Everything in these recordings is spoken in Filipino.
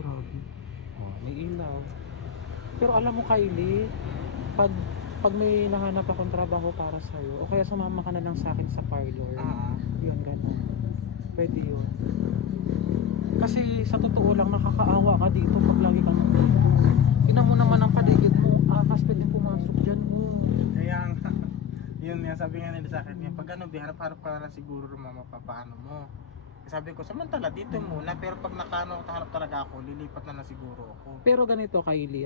Grabe. Oh, may ilaw. Pero alam mo, Kylie, pag pag may nahanap akong trabaho para sa'yo, o kaya sumama ka na lang sa akin sa parlor, Oo. yun, ganun. Pwede yun. Kasi sa totoo lang, nakakaawa ka dito pag lagi kang tingnan mo naman ang paligid mo, akas pwedeng pumasok dyan mo. Kaya nga, yun nga, sabi nga nila sa akin, pag ano, harap-harap ka na lang siguro ng mga papaano mo. Sabi ko, samantala dito muna, pero pag nakaano, harap talaga ako, lilipat na siguro ako. Pero ganito, Kylie,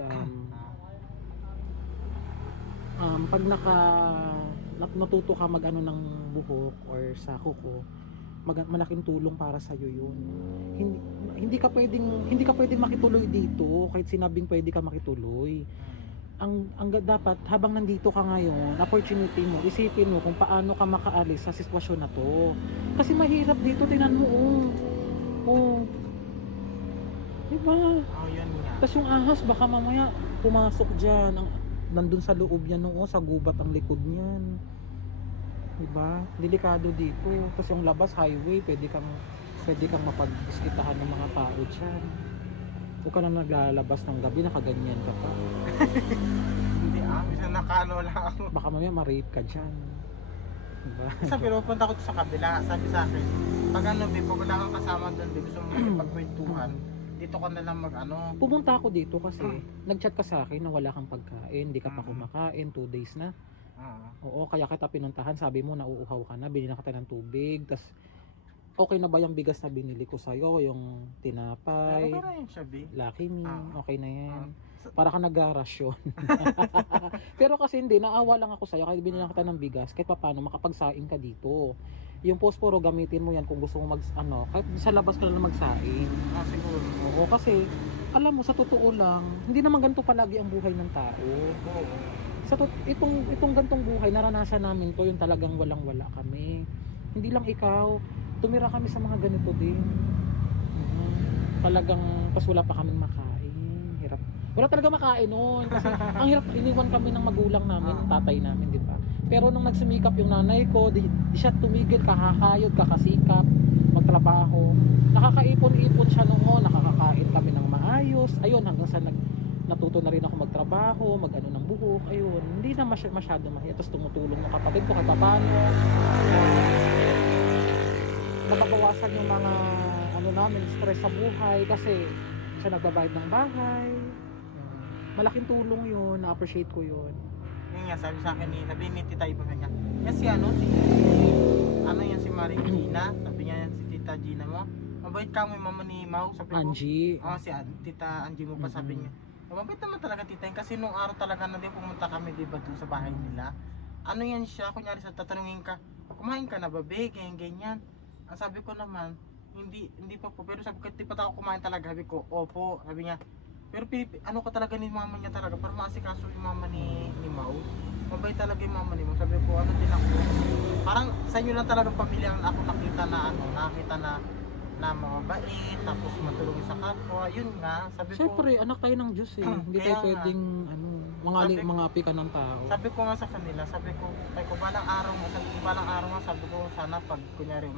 pag natuto ka mag ano ng buhok or sa kuko, malaking tulong para sa iyo yun. Hindi, hindi ka pwedeng makituloy dito kahit sinabing pwede ka makituloy. Ang dapat habang nandito ka ngayon, opportunity mo, isipin mo kung paano ka makaalis sa sitwasyon na to. Kasi mahirap dito, tingnan mo, oh. Diba? Oh, yun nga. Tapos yung ahas baka mamaya pumasok diyan, nandun sa loob niya nung sa gubat ang likod niyan. Diba? Delikado dito. Tapos yung labas highway, pwede kang mapag-iskitahan ng mga tao diyan. Huwag ka na naglalabas ng gabi, nakaganyan ka pa. Hindi minsan nakaano lang ako. Baka mamaya ma-rape ka diyan. Diba? Sabi, pupunta ko sa kabila, sabi sa akin, pag ano, pag wala kang kasama doon, gusto mo makipagkwentuhan, dito ka na lang mag ano. Pumunta ako dito kasi nag-chat ka sa akin na wala kang pagkain, hindi ka pa kumakain, 2 days na. Oo, kaya kita pinuntahan, sabi mo nauuhaw ka na, binili na kita ng tubig, tas okay na ba yung bigas na binili ko sa'yo, yung tinapay, Okay na yun siya, B. Lucky Me, okay na yan. Para ka nagrarasyon. Pero kasi hindi, naawa lang ako sa'yo, kaya binili na kita ng bigas, kahit pa paano makapagsaing ka dito. Yung posporo gamitin mo yan kung gusto mo kahit sa labas ka lang magsaing. Siguro. Oo, kasi alam mo, sa totoo lang, hindi naman ganito palagi ang buhay ng tao. Oo. Itong gantong buhay, naranasan namin to, yung talagang walang-wala kami. Hindi lang ikaw, tumira kami sa mga ganito din. Talagang, pas wala pa kaming makain. Hirap. Wala talaga makain noon. Kasi ang hirap, iniwan kami ng magulang namin, tatay namin, di ba? Pero nung nagsumikap yung nanay ko, di siya tumigil, kakakayod, kakasikap, magtrabaho. Nakakaipon-ipon siya noon, nakakakain kami ng maayos. Ayun, hanggang sa natuto na rin ako magtrabaho, mag-ano ng buhok, ayun. Hindi na masyado mahirap. Tapos tumutulong ng kapatid ko kahit paano. Nababawasan yung mga ano namin, stress sa buhay kasi siya nagbabayad ng bahay. Malaking tulong yun, na-appreciate ko yun. Yun nga, sabi sa akin sabi ni Tita Iba nga, yan si yan si Maring Gina, sabi niya yan si Tita Gina mo, mabait ka mo yung mama ni Mau, sabi ko. Angie. Si Tita Angie mo pa, sabi niya. Mabait naman talaga tita yun, kasi nung araw talaga na din pumunta kami, diba, dun sa bahay nila. Ano yan siya, kunyari sa tatanungin ka, kumain ka na ba, be, ganyan. Ang sabi ko naman, hindi pa po, pero sabi ko, di pa ako kumain talaga, sabi ko, opo, sabi niya. Pero ano ka talaga ni mama niya talaga, para maasikaso yung mama ni Mau. Mabait talaga yung mama ni Mau, sabi ko, ano din ako. Parang sa inyo lang talaga pamilya ako nakita na mabait, tapos matulungin sa kapwa, yun nga, sabi ko. Siyempre, anak tayo ng Diyos eh. Hindi tayo pwedeng mga api ka ng tao. Sabi ko nga sa kanila, sabi ko balang araw nga, sabi ko, sana pag kunyari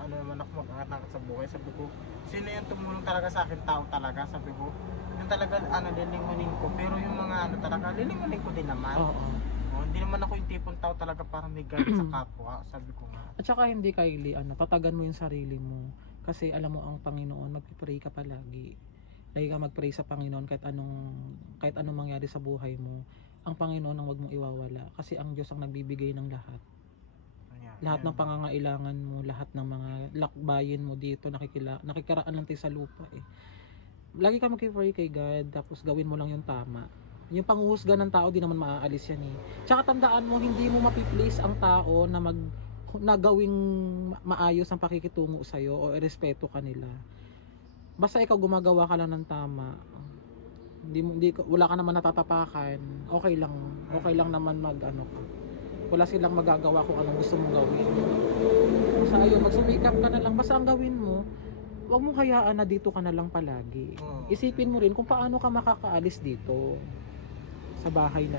ano naman ako mag-angat sa buhay, sabi ko, sino yung tumulong talaga sa akin, tao talaga, sabi ko, yung talaga lilingunin ko, pero yung mga talaga, lilingunin ko din naman. Hindi naman ako yung tipong tao talaga para may galit sa kapwa, sabi ko nga. At saka hindi, Kylie, tatagan mo yung sarili mo. Kasi alam mo, ang Panginoon, magpipray ka palagi. Lagi ka magpray sa Panginoon kahit anong mangyari sa buhay mo. Ang Panginoon ang wag mong iwawala. Kasi ang Diyos ang nagbibigay ng lahat. Lahat ng pangangailangan mo, lahat ng mga lakbayin mo dito, nakikiraan lang tayo sa lupa eh. Lagi ka magpipray kay God, tapos gawin mo lang yung tama. Yung panghuhusga ng tao, di naman maaalis yan eh. Tsaka tandaan mo, hindi mo mapiplease ang tao na gawing maayos ang pakikitungo sa'yo o irespeto kanila. Basta ikaw gumagawa ka lang ng tama, wala ka naman natatapakan, okay lang naman mag-ano ka. Wala silang magagawa kung anong gusto mong gawin. Basta ayun, magsumikap ka na lang. Basta ang gawin mo, huwag mong hayaan na dito ka na lang palagi. Isipin mo rin kung paano ka makakaalis dito sa bahay na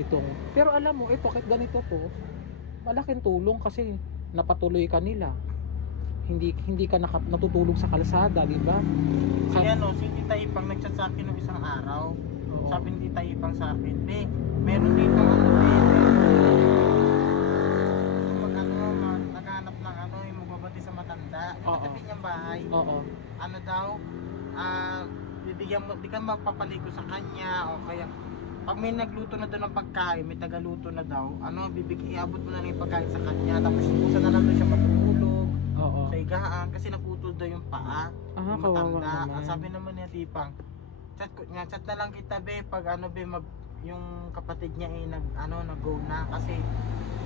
itong. Pero alam mo, ito kahit ganito to, malaking tulong kasi napatuloy ka nila. hindi ka natutulog sa kalsada, di ba? Si ano, si Tita Ipang nagchat sa akin nung isang araw. Oo. Sabi ni Tita Ipang sa akin, be, meron dito ano, be, naghahanap ng ano, yung magbabati sa matanda. Yung Oo. katabi niyang bahay. Oo. Ano daw, bibigyan mo, di ka magpapaligo sa kanya, o kaya, pag may nagluto na doon ng pagkain, may tagaluto na daw, ano, iabot mo na lang yung pagkain sa kanya, tapos busa na lang doon siya matutulog, Oo. sa higaan, kasi naputol daw yung paa, Ah, yung kawawa matanda. naman. Ang sabi naman niya, Tipang, chat na lang kita, be, pag ano, be, yung kapatid niya nag-go na, kasi,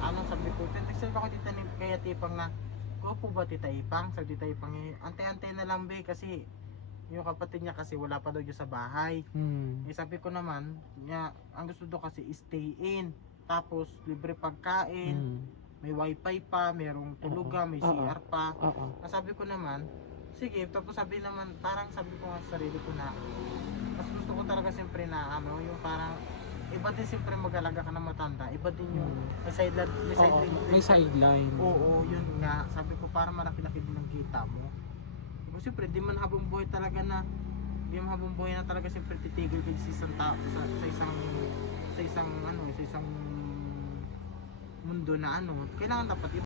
ano, sabi ko, text ako tita ni kaya Tipang na, go po ba Tita Ipang? Sabi Tita Ipang, ante-ante na lang, be, kasi, yung kapatid niya kasi wala pa daw dyan sa bahay. Sabi ko naman, ang gusto daw kasi is stay in. Tapos libre pagkain, may wifi pa, merong tulugan, may CR pa. Oo. Sabi ko naman, sige, tapos sabi naman, parang sabi ko nga sa sarili ko na, mas gusto ko talaga siyempre na ano, yung parang, iba din siyempre mag-alaga ka ng matanda, iba din yung may sideline, Oo, may sideline. Oo, yun nga. Sabi ko parang malaki-laki din ang kita mo. Diba, siyempre, di man habang buhay talaga na siyempre titigil kayo sa isang tao, sa isang mundo na ano, kailangan dapat